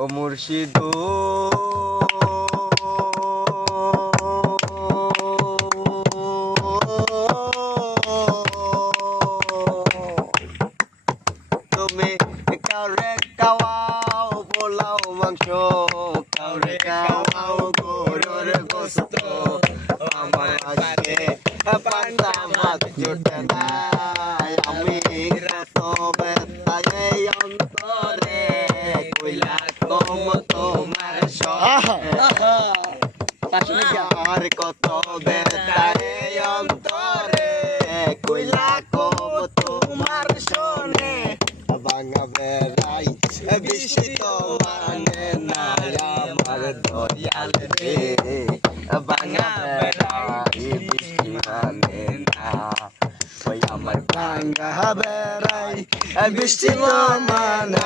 ও মুর্শিদ। তুমি কাউরে কাওয়াও পোলাও মাংস কাউরে কাওয়াও গরুর গোস্ত। আমার জোটে না। তোমার আর কত বেতায় অন্তরে কইলা কম তোমার শোনে। ভাঙা বেড়াই বৃষ্টি তো মানে না আমার দয়াল রে। ভাঙা বেড়াই বৃষ্টি মানে না ওই আমার ভাঙা বেড়াই বৃষ্টি মানে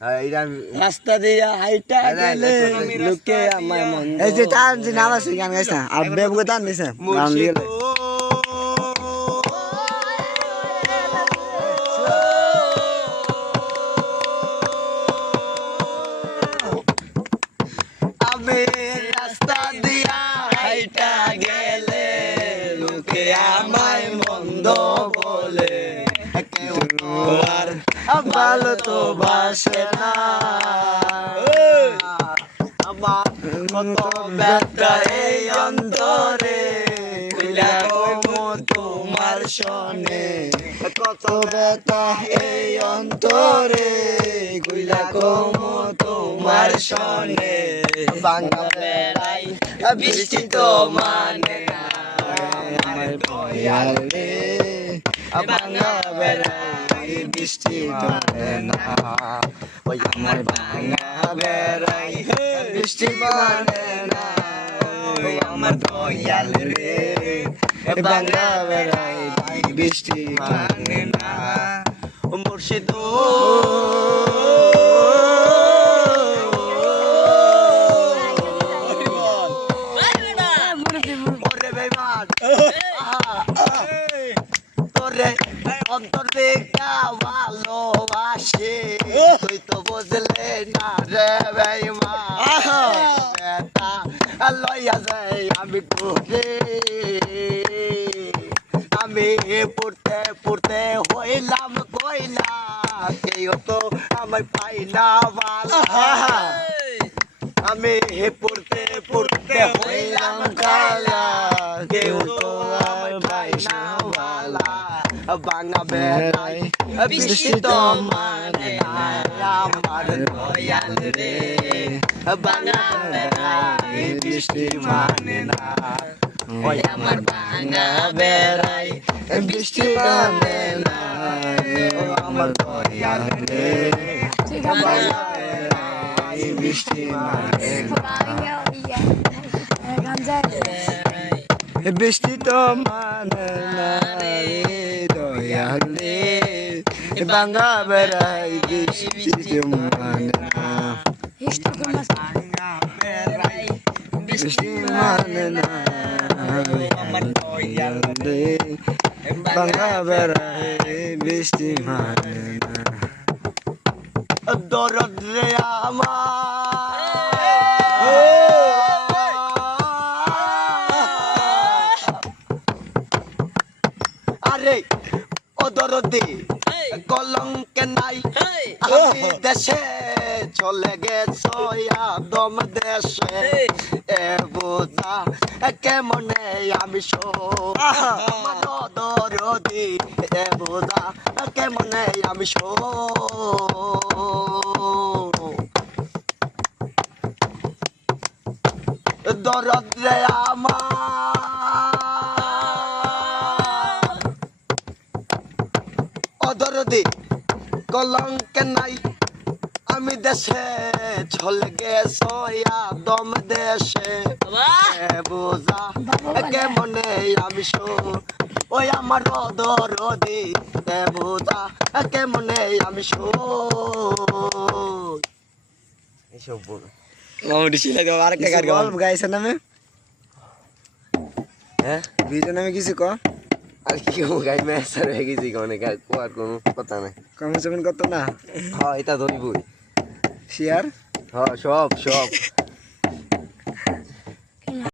আরে, গেলে আমি রাস্তা লোকে দিয়া- আমায় মন এই যে তার যে নাম আছে গান গাইছে না আর বেবু গান দিছে গান দিয়ে আমি ভালো তো বাসে না। কত ব্যথা এই অন্তরে। তোমার শোনে। কত ব্যথা এই অন্তরে। কইলা কমো তোমার শোনে। বাংলা বেড়াই বৃষ্টি তো মানে না। আমার দয়াল রে বাংলা বেড়াই বৃষ্টি মানে না। ওই আমার বাংলা বেড়াই বৃষ্টি মানে না। ওই আমার দয়াল রে বাংলা বেড়াই বৃষ্টি মানে না। মুর্শিদ বেমান তোরে অন্তর দেখা ভালোবাসে তুই তো বুঝলে না রে বেমান লইয়া যাই আমি করে আমি পড়তে পড়তে হইলাম কইলা কেউ তো আমায় পাই না ভালো আমি পড়তে পড়তে হইলাম কালা বৃষ্টি তো মানে না আমার দয়াল রে। বাংলা বেড়াই বৃষ্টি মানে না। ওই আমার বাংলা বেড়াই বৃষ্টি মানে না ও আমার দয়াল রে। বাংলা বেড়াই বৃষ্টি মানে না। বৃষ্টি তো মানে দয়াল রে। বাংলা বেড়াই বৃষ্টি মানে বৃষ্টি মানে না দয়াল মানে না দরদ রে আমার আরে ও দরদি কলঙ্কে নাই। আমি দেশে চলে গেছো দম দেশে। এ বোঝা কেমনে আমি দরদি এ বোঝা কেমনে আমি শো দরদ রে আমার অদরদি কলঙ্ক নাই। আমি দেশে চলে গেছো দম দেশে। বোঝা কেমনে আমি শো? ওই আমার দরদি বোঝা কেমনে আমি শো? এসব বল। মামুটি শিলাই দেবো আরেকটা গান গাও। গাইছে নামে? হ্যাঁ? ভিডিও নামে কিছু ক আর কি গাই মেসার হয়ে গেছি অনেক আর কোয়ার কোনো কথা নাই। করতো না? হ্যাঁ এটা ধরিবই। শেয়ার? হ্যাঁ সব সব।